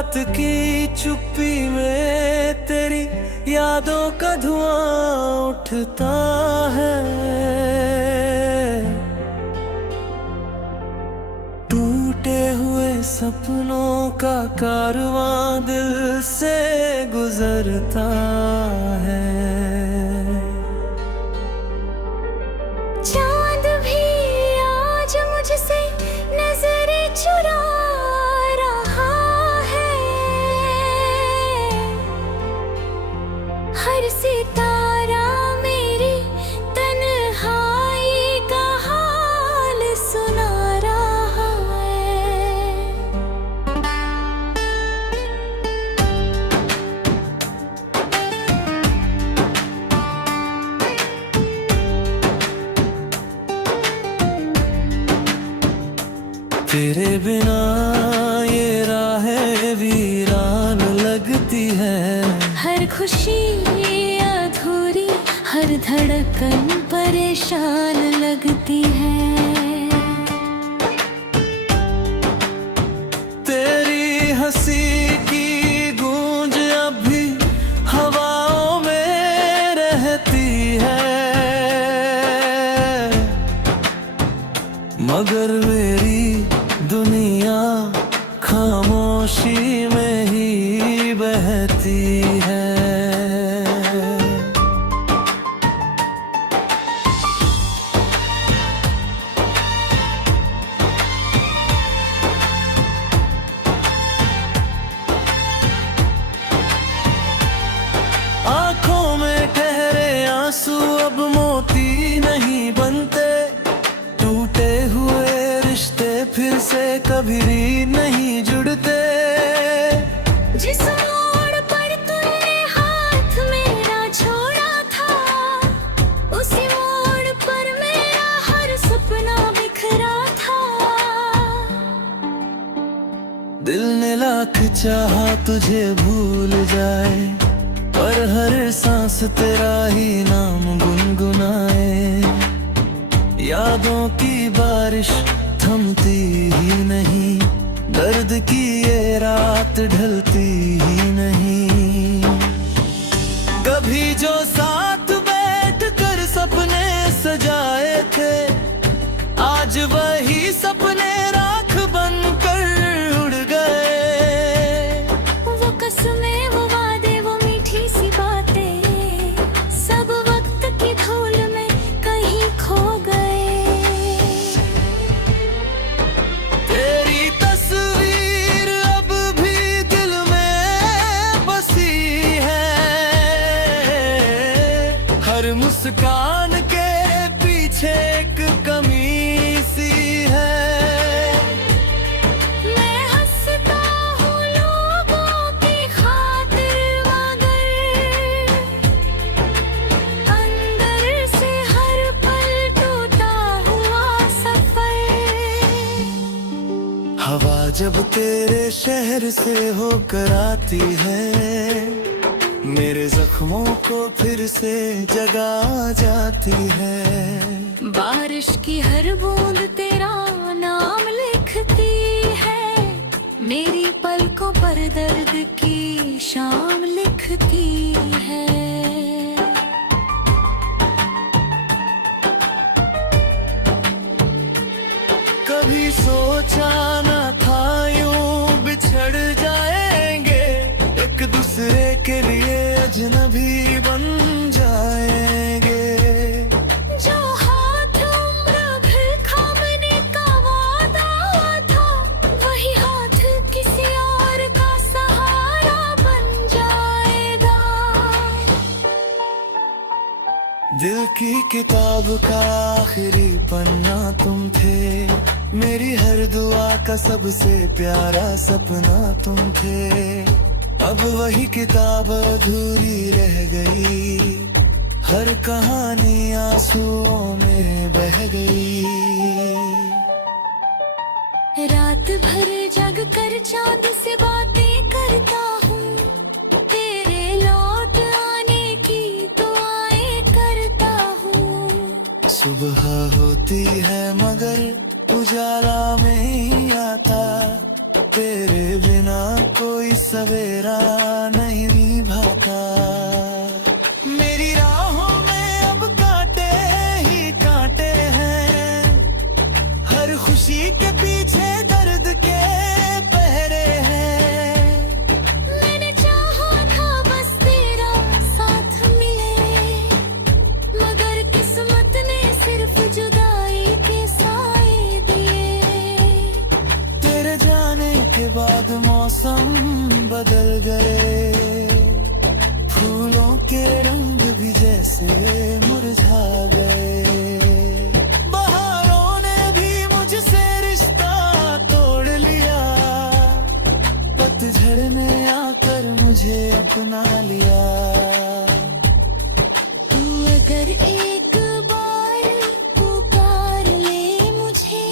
रात की चुप्पी में तेरी यादों का धुआं उठता है। टूटे हुए सपनों का कारवां दिल से गुजरता है। चांद भी आज मुझसे नजरें चुरा रहा है। हर सितारा मेरी तन्हाई का हाल सुना रहा है। तेरे बिना ये राहें वीरान लगती है। हर खुशी अधूरी, हर धड़कन परेशान लगती है। तेरी हंसी की गूंज अब भी हवाओं में रहती है, मगर मेरी दुनिया खामोशी में ही बहती है। आंखों में ठहरे आंसू अब मोती नहीं बनते। टूटे हुए रिश्ते फिर से कभी नहीं जुड़ते। जिस मोड़ पर तूने हाथ मेरा छोड़ा था, उसी मोड़ पर मेरा हर सपना बिखरा था। दिल ने लाख चाहा तुझे भूल जाए, पर हर सांस तेरा ही नाम गुनगुनाए। यादों की बारिश थमती ही नहीं, दर्द की ये रात ढलती ही नहीं। कभी जो साथ बैठ कर सपने सजाए थे, आज वही सपने राख बनकर उड़ गए। वो कसमें, वो वादे, वो मीठी सी बातें, सब वक्त की धूल में कहीं खो गए। तेरी तस्वीर अब भी दिल में बसी है, हर मुस्कान के पीछे एक कमी सी है। मैं हंसता हूँ लोगों की खातिर, मगर अंदर से हर पल टूटा हुआ सफर। हवा जब तेरे शहर से होकर आती है, मेरे जख्मों को फिर से जगा जाती है। बारिश की हर बूंद तेरा नाम लिखती है, मेरी पलकों पर दर्द की शाम लिखती है। कभी सोचा न था यूं बिछड़ जाएंगे, एक दूसरे के लिए अजनबी बन जाएंगे। जो हाथ उम्र भर थामने का वादा था, वही हाथ किसी और का सहारा बन जाएगा। दिल की किताब का आखिरी पन्ना तुम थे, मेरी हर दुआ का सबसे प्यारा सपना तुम थे। अब वही किताब अधूरी रह गई, हर कहानी आंसुओं में बह गई। रात भर जग कर चांद से बातें करता हूँ, तेरे लौट आने की दुआएं करता हूँ। सुबह होती है मगर उजाला में ही आता, तेरे बिना कोई सवेरा नहीं निभाता। मेरी राहों में अब कांटे ही कांटे हैं, हर खुशी के पीछे दर्द के पहरे हैं। मैंने चाहा था बस तेरा साथ मिले, मगर किस्मत ने सिर्फ जुदाई के साए दिए। तेरे जाने के बाद मौसम बदल गए, फूलों के रंग भी जैसे मुरझा गए। बहारों ने भी मुझसे रिश्ता तोड़ लिया, पतझड़ ने आकर मुझे अपना लिया। तू अगर एक बार पुकार ले मुझे,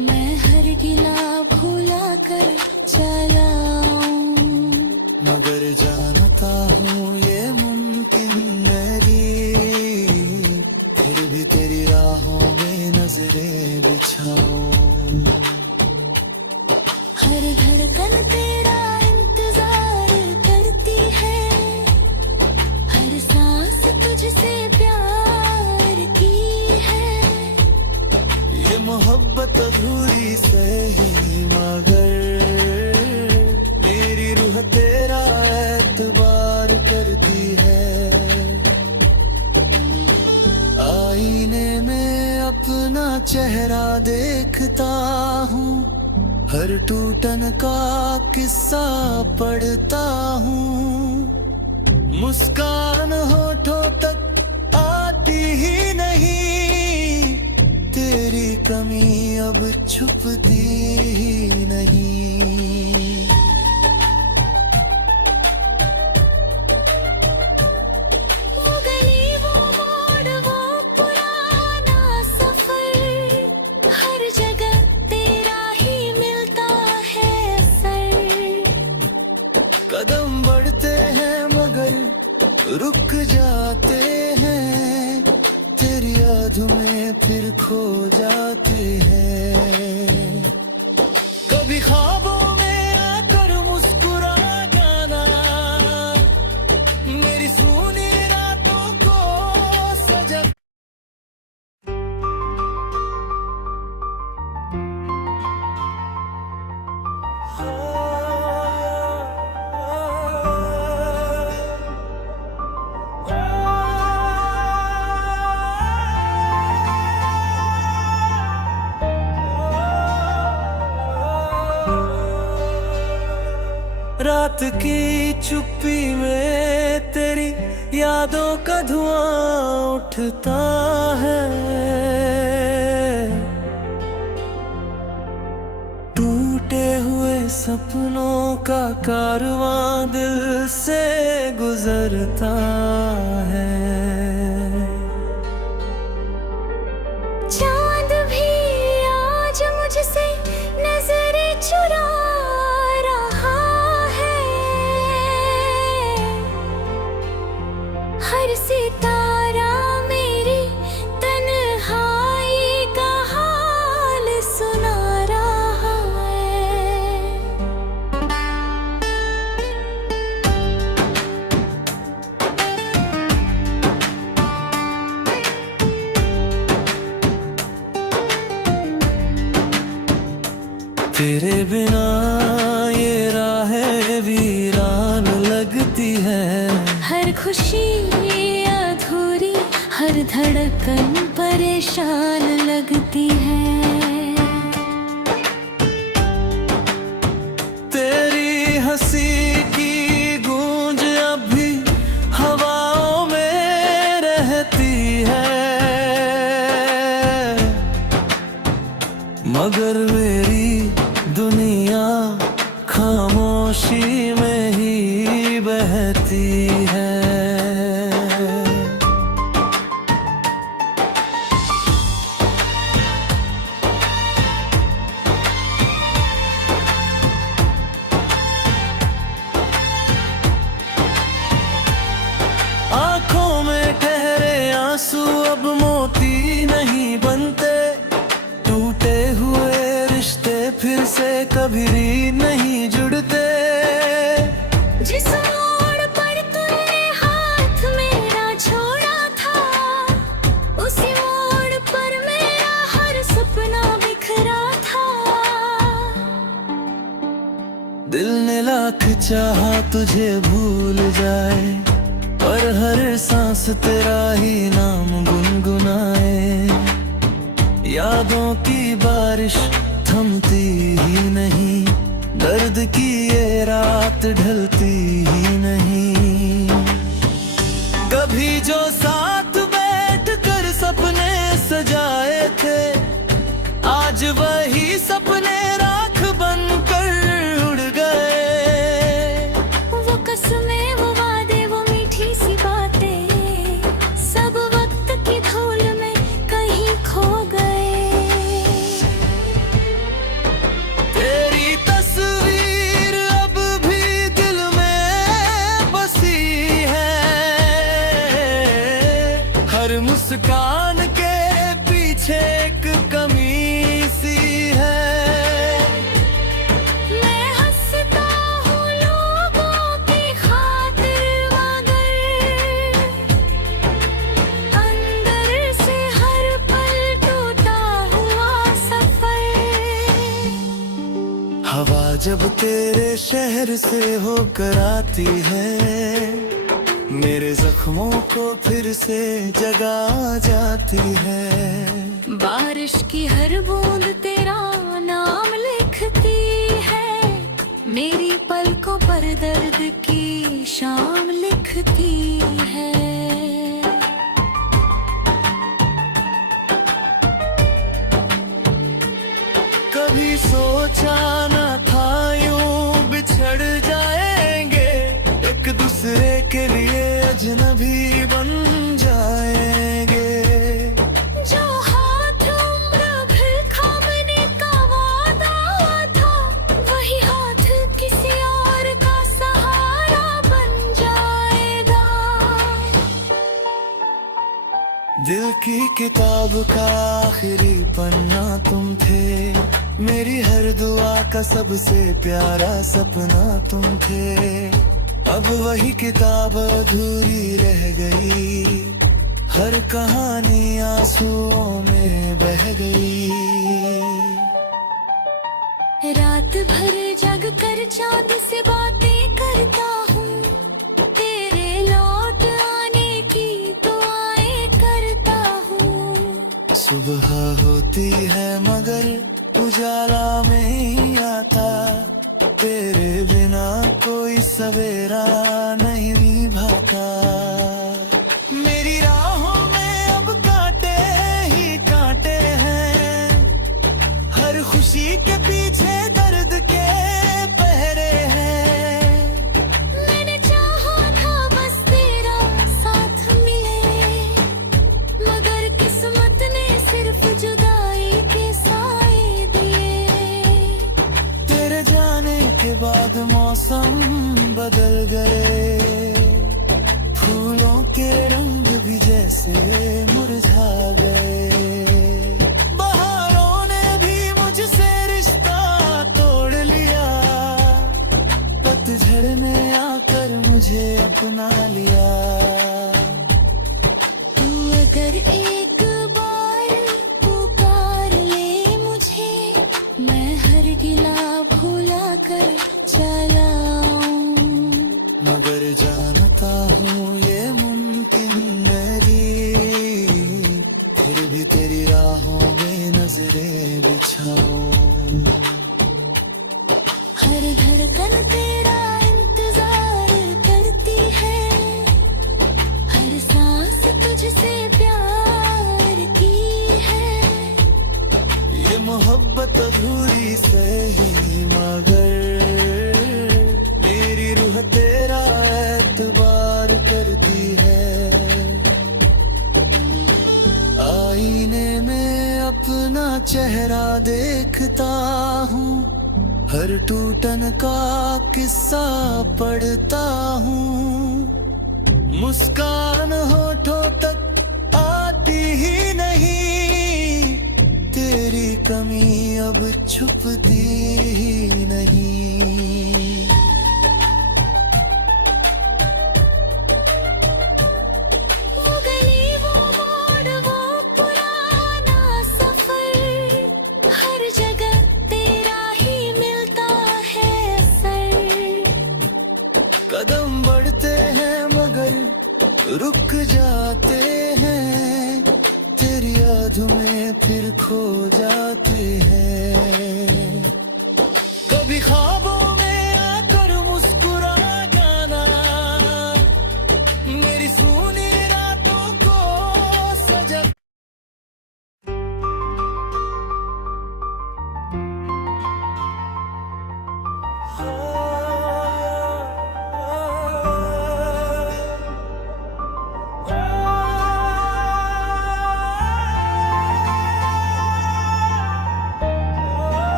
मैं हर गिला भुला कर चला आऊं। मगर जानता हूँ ये मुमकिन नहीं, फिर भी तेरी राहों में नजरें बिछाऊं। हर धड़कन तेरा इंतजार करती है, हर सांस तुझसे प्यार की है। ये मोहब्बत अधूरी सही मगर मेरी रूह तेरा एतबार करती है। आईने में अपना चेहरा देखता हूँ, हर टूटन का किस्सा पढ़ता हूँ। मुस्कान होठों तक आती ही नहीं, तेरी कमी अब छुपती ही नहीं। वो गली वो मोड़ वो पुराना सफर, हर जगह तेरा ही मिलता है असर। कदम बढ़ते हैं मगर रुक जाते हैं, तेरी यादों में फिर खो जाते हैं। कभी ख्वाबों में आकर मुस्कुरा जाना, मेरी सूनी रातों को सजा। रात की चुप्पी में तेरी यादों का धुआं उठता है, टूटे हुए सपनों का कारवां दिल से गुजरता है। चांद भी आज मुझसे नजरें चुरा रहा है, हर सितारा मेरी तन्हाई का हाल सुना रहा है। तेरे बिना ये राहें वीरान लगती है, हर खुशी अधूरी, हर धड़कन परेशान लगती है। तेरी हंसी की गूंज अब भी हवाओं में रहती है, मगर मेरी दुनिया खामोशी में ही बहती है। आंखों में ठहरे आंसू अब मोती नहीं बनते, टूटे हुए रिश्ते फिर से कभी नहीं चाहा तुझे भूल जाए, पर हर सांस तेरा ही नाम गुनगुनाए। यादों की बारिश थमती ही नहीं, दर्द की ये रात ढलती ही नहीं। कभी जो साथ बैठ कर सपने सजाए थे, आज वही सपने राख बनकर उड़ गए। वो कसमें, वो वादे, वो मीठी सी बातें, सब वक्त की धूल में कहीं खो गए। तेरी तस्वीर अब भी दिल में बसी है, हर मुस्कान के पीछे एक कमी सी है। मैं हंसता हूँ लोगों की खातिर, मगर अंदर से हर पल टूटा हुआ सफर। हवा जब तेरे शहर से होकर आती है, मेरे जख्मों को फिर से जगा जाती है। बारिश की हर बूंद तेरा नाम लिखती है, मेरी पलकों पर दर्द की शाम लिखती है। कभी सोचा न था यूं बिछड़ जाएंगे, एक दूसरे के लिए अजनबी बन जाएंगे। जो हाथ उम्र भर थामने का वादा था, वही हाथ किसी और का सहारा बन जाएगा। दिल की किताब का आखिरी पन्ना तुम थे, मेरी हर दुआ का सबसे प्यारा सपना तुम थे। अब वही किताब अधूरी रह गई, हर कहानी आंसुओं में बह गई। रात भर जग कर चांद से बातें करता हूँ, तेरे लौट आने की दुआएं करता हूँ। सुबह होती है मगर उजाला में ही आता, तेरे बिना कोई सवेरा नहीं भाता। मेरी राहों में अब कांटे ही कांटे हैं, हर खुशी के पीछे दर्द के पहरे हैं। मैंने चाहा था बस तेरा साथ मिले, मगर किस्मत ने सिर्फ जुदाई के साए दिए। तेरे जाने के बाद मौसम बदल गए, फूलों के रंग भी जैसे मुरझा गए। बहारों ने भी मुझसे रिश्ता तोड़ लिया, पतझड़ ने आकर मुझे अपना लिया। तू अगर एक बार पुकार ले मुझे, मैं हर गिला भुला कर चला आऊं। मगर जानता हूँ ये मुमकिन नहीं, फिर भी तेरी राहों में नजरें बिछाऊं। हर धड़कन तेरा इंतजार करती है, हर सांस तुझसे प्यार की है। ये मोहब्बत अधूरी सही मगर मेरी रूह तेरा एतबार करती है। आईने में अपना चेहरा देखता हूँ, हर टूटन का किस्सा पढ़ता हूँ। मुस्कान होठों तक आती ही नहीं, तेरी कमी अब छुपती ही नहीं। वो गली, वो मोड़, वो पुराना सफर, हर जगह तेरा ही मिलता है असर। में फिर खो जाते हैं। कभी ख्वाबों में आकर मुस्कुरा जाना, मेरी सूनी रातों को सजा।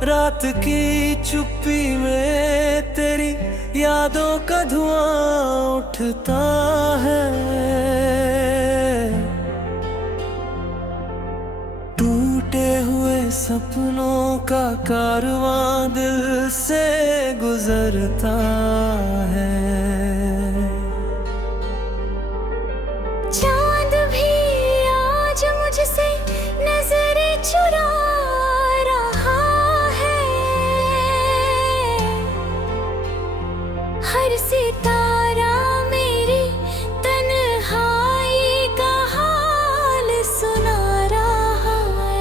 रात की चुप्पी में तेरी यादों का धुआं उठता है। टूटे हुए सपनों का कारवां दिल से गुजरता है। चांद भी आज मुझसे नजरें चुरा रहा है। हर सितारा मेरी तन्हाई का हाल सुना रहा है।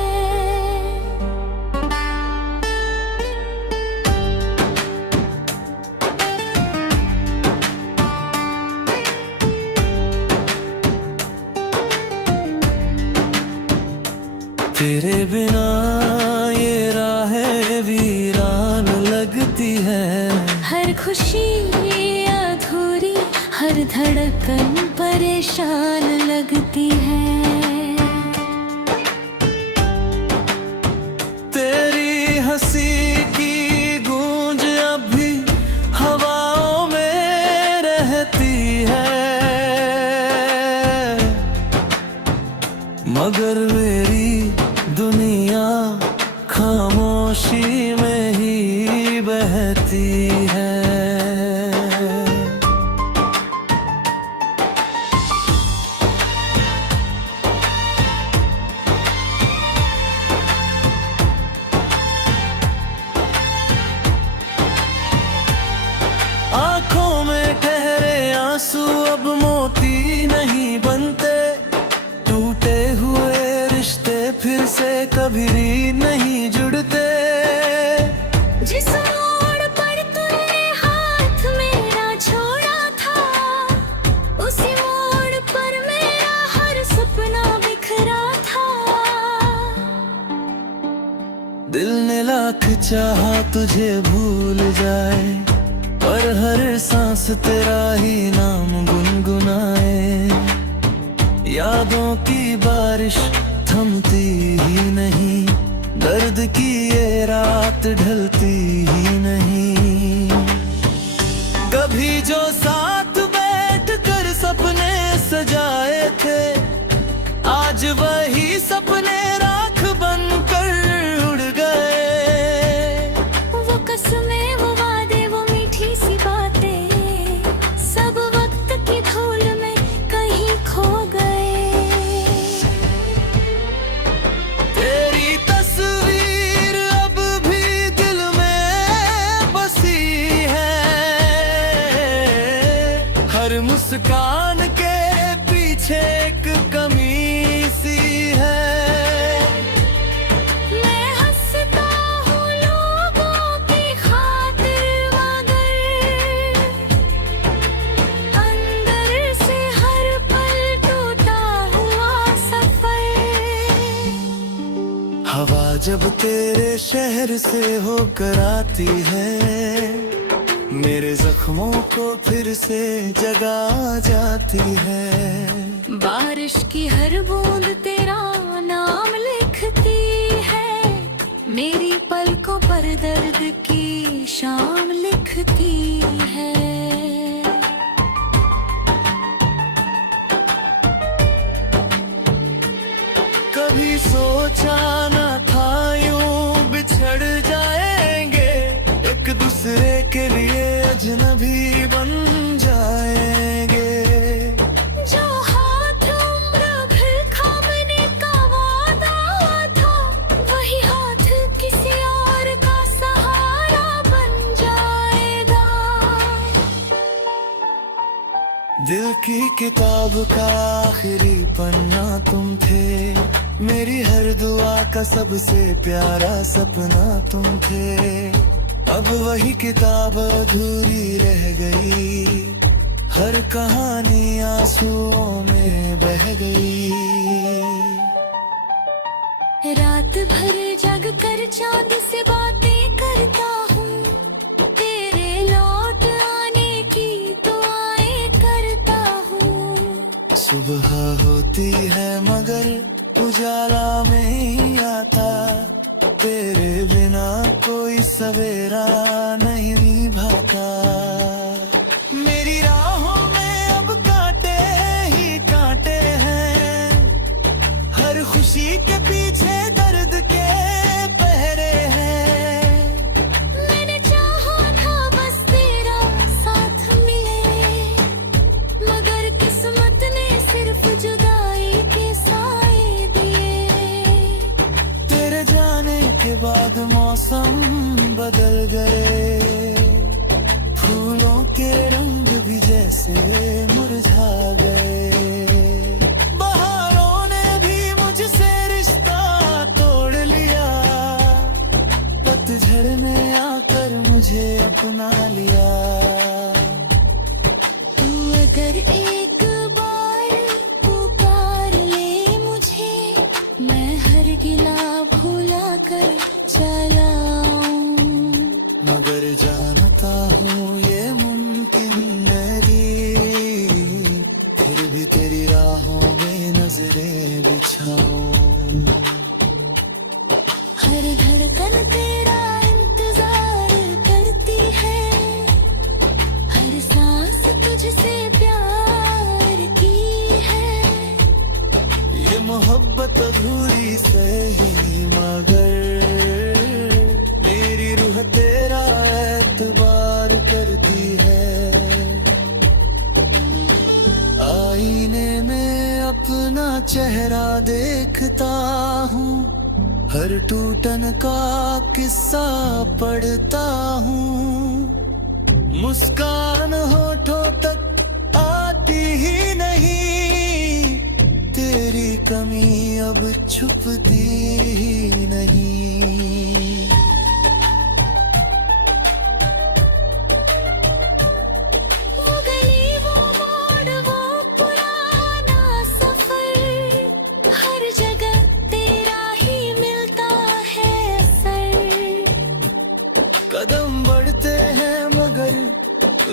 तेरे बिना ये राहें वीरान लगती है। हर खुशी अधूरी, हर धड़कन परेशान लगती है। तेरी हंसी की गूंज अब भी हवाओं में रहती है, मगर मेरी दुनिया खामोशी में ही बहती है। आंखों में ठहरे आंसू अब मोती नहीं बनते। टूटे हुए रिश्ते फिर से कभी नहीं जुड़ते। जिस मोड़ पर तूने हाथ मेरा छोड़ा था, उसी मोड़ पर मेरा हर सपना बिखरा था। दिल ने लाख चाहा तुझे भूल जाए, पर हर सांस तेरा ही नाम गुनगुनाए। यादों की बारिश थमती ही नहीं, दर्द की ये रात ढलती ही नहीं। कभी जो साथ बैठ कर सपने सजाए थे, आज वही सपने राख बनकर उड़ गए। वो कसमें, वो वादे, वो मीठी सी बातें, सब वक्त की धूल में कहीं खो गए। तेरी तस्वीर अब भी दिल में बसी है, हर मुस्कान के पीछे एक कमी सी है। मैं हंसता हूँ लोगों की खातिर, मगर अंदर से हर पल टूटा हुआ सफर। हवा जब तेरे शहर से होकर आती है, मेरे जख्मों को फिर से जगा जाती है। बारिश की हर बूंद तेरा नाम लिखती है, मेरी पलकों पर दर्द की शाम लिखती है। कभी सोचा न था यूं बिछड़ जाएंगे, एक दूसरे के लिए अजनबी बन जाएंगे। जो हाथ उम्र भर थामने का वादा था, वही हाथ किसी और का सहारा बन जाएगा। दिल की किताब का आखिरी पन्ना तुम थे, मेरी हर दुआ का सबसे प्यारा सपना तुम थे। अब वही किताब अधूरी रह गई, हर कहानी आंसुओं में बह गई। रात भर जग कर चांद से बातें करता हूँ, तेरे लौट आने की दुआएं करता हूँ। सुबह होती है मगर उजाला में ही आता, तेरे बिना कोई सवेरा नहीं निभाता। मेरी राहों में अब कांटे ही कांटे हैं, हर खुशी के पीछे दर्द के पहरे हैं। मैंने चाहा था बस तेरा साथ मिले, मगर किस्मत ने सिर्फ जुदाई के साए दिए। तेरे जाने के बाद मौसम बदल गए, फूलों के रंग भी जैसे मुरझा गए। बहारों ने भी मुझसे रिश्ता तोड़ लिया, पतझड़ ने आकर मुझे अपना लिया। तू अगर एक बार पुकार ले मुझे, मैं हर गिला भुला कर चला आऊं। मगर जानता हूँ ये मुमकिन नहीं, फिर भी तेरी राहों में नजरें बिछाऊं। हर धड़कन तेरा इंतजार करती है, हर सांस तुझसे प्यार की है। ये मोहब्बत अधूरी सही मगर मेरी रूह तेरा एतबार करती है। आईने में अपना चेहरा देखता हूँ, हर टूटन का किस्सा पढ़ता हूँ। मुस्कान होठों तक आती ही नहीं, तेरी कमी अब छुपती ही नहीं। वो गली वो मोड़ वो पुराना सफर, हर जगह तेरा ही मिलता है असर। कदम बढ़ते हैं मगर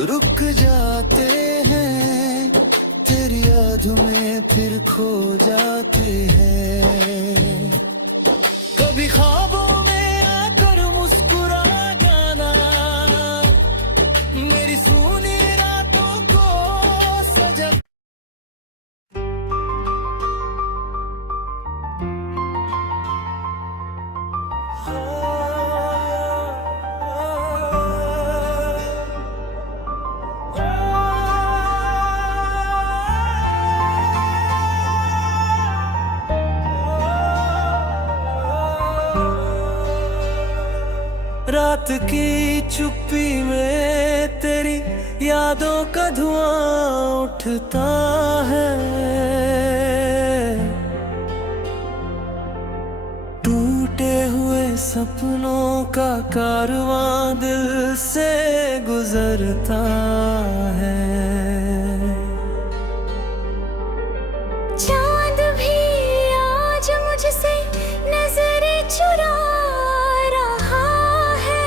रुक जाते हैं, तेरी यादों में फिर खो जाते हैं। कभी ख्वाबों में आकर मुस्कुरा जाना, मेरी सूनी रातों को सजा। रात की चुप्पी में तेरी यादों का धुआं उठता है, टूटे हुए सपनों का कारवां दिल से गुजरता है। चांद भी आज मुझसे नजरें चुरा रहा है,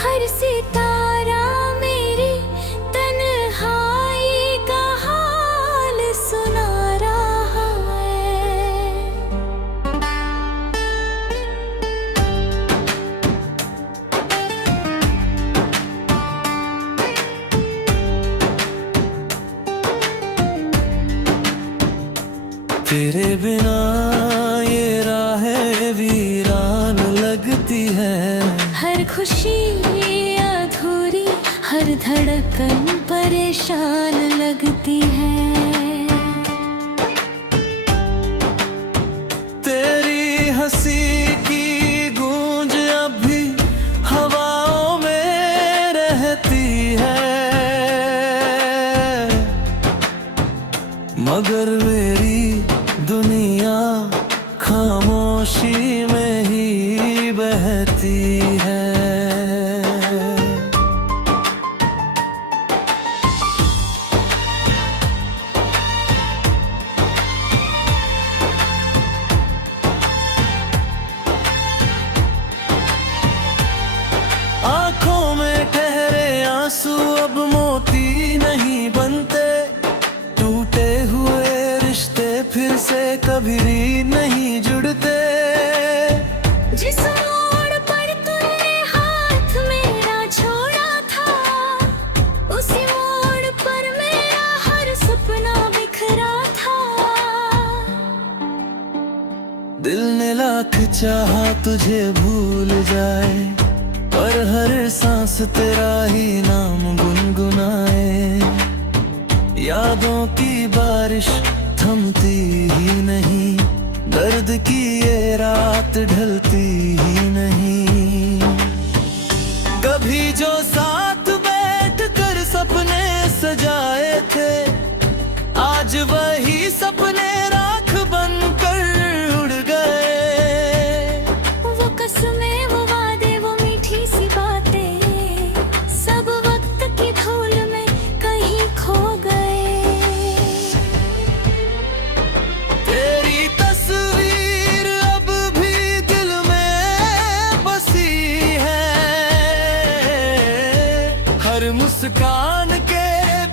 हर सितारा मेरी तन्हाई का हाल सुना रहा है। तेरे बिना ये राहें वीरान लगती है, हर खुशी अधूरी, हर धड़कन परेशान लगती है। तेरी हंसी की गूंज अब भी हवाओं में रहती है। मगर मेरी दुनिया खामोशी में ही बहती है। आंखों में ठहरे आंसू अब मोती नहीं बनते, टूटे हुए रिश्ते फिर से कभी नहीं जुड़ते। जिस मोड़ पर तूने हाथ मेरा छोड़ा था, उसी मोड़ पर मेरा हर सपना बिखरा था। दिल ने लाख चाहा तुझे भूल जाए, पर हर सांस तेरा ही नाम गुनगुनाए। यादों की बारिश थमती ही नहीं, दर्द की ये रात ढलती ही नहीं। कभी जो साथ बैठ कर सपने सजाए थे, आज वही सपने राख बनकर उड़ गए। वो कसमें, वो वादे, वो मीठी सी बातें, सब वक्त की धूल में कहीं खो गए। तेरी तस्वीर अब भी दिल में बसी है, हर मुस्कान के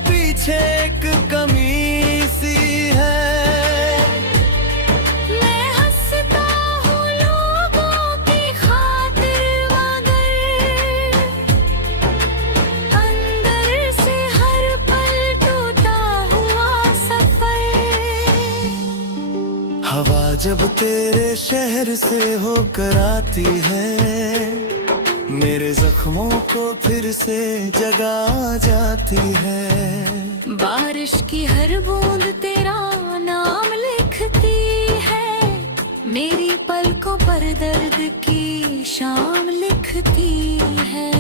पीछे एक कमी सी है। मैं हंसता हूँ लोगों की खातिर, मगर अंदर से हर पल टूटा हुआ सफर। हवा जब तेरे शहर से होकर आती है, मेरे जख्मों को फिर से जगा जाती है। बारिश की हर बूंद तेरा नाम लिखती है, मेरी पलकों पर दर्द की शाम लिखती है।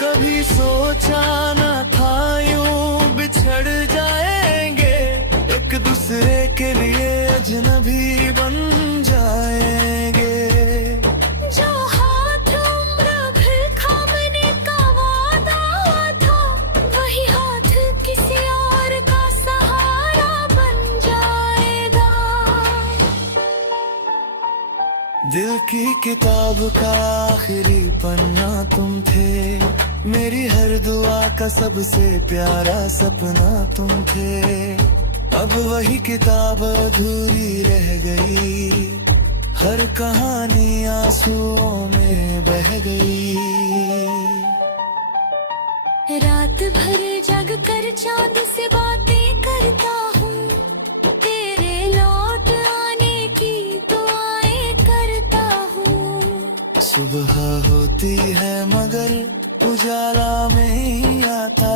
कभी सोचा न था यूं बिछड़ जाएंगे, एक दूसरे के लिए अजनबी बन जाएंगे। जो हाथ उम्र भर थामने का वादा था, वही हाथ किसी और का सहारा बन जाएगा। दिल की किताब का आखिरी पन्ना तुम थे, मेरी हर दुआ का सबसे प्यारा सपना तुम थे। अब वही किताब अधूरी रह गई, हर कहानी आंसुओं में बह गई। रात भर जग कर चांद से बातें करता हूँ, तेरे लौट आने की दुआएं करता हूँ। सुबह होती है मगर उजाला में ही आता,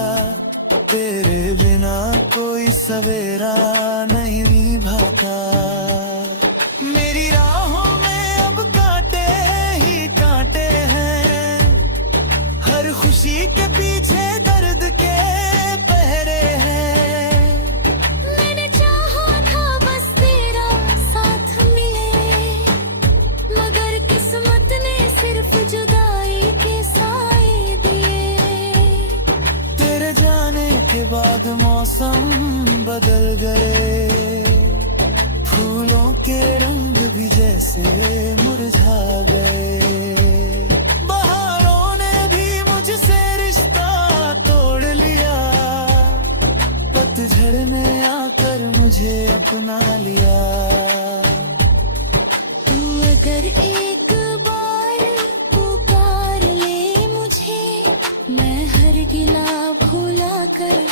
तेरे बिना कोई सवेरा नहीं निभाता। मेरी राहों में अब कांटे ही कांटे हैं, हर खुशी के पीछे दर्द के पहरे हैं। मैंने चाहा था बस तेरा साथ मिले, मगर किस्मत ने सिर्फ जुदाई के साए दिए। तेरे जाने के बाद मौसम बदल गए, फूलों के रंग भी जैसे मुरझा गए। बहारों ने भी मुझसे रिश्ता तोड़ लिया, पतझड़ ने आकर मुझे अपना लिया। तू अगर एक बार पुकार ले मुझे, मैं हर गिला भुला कर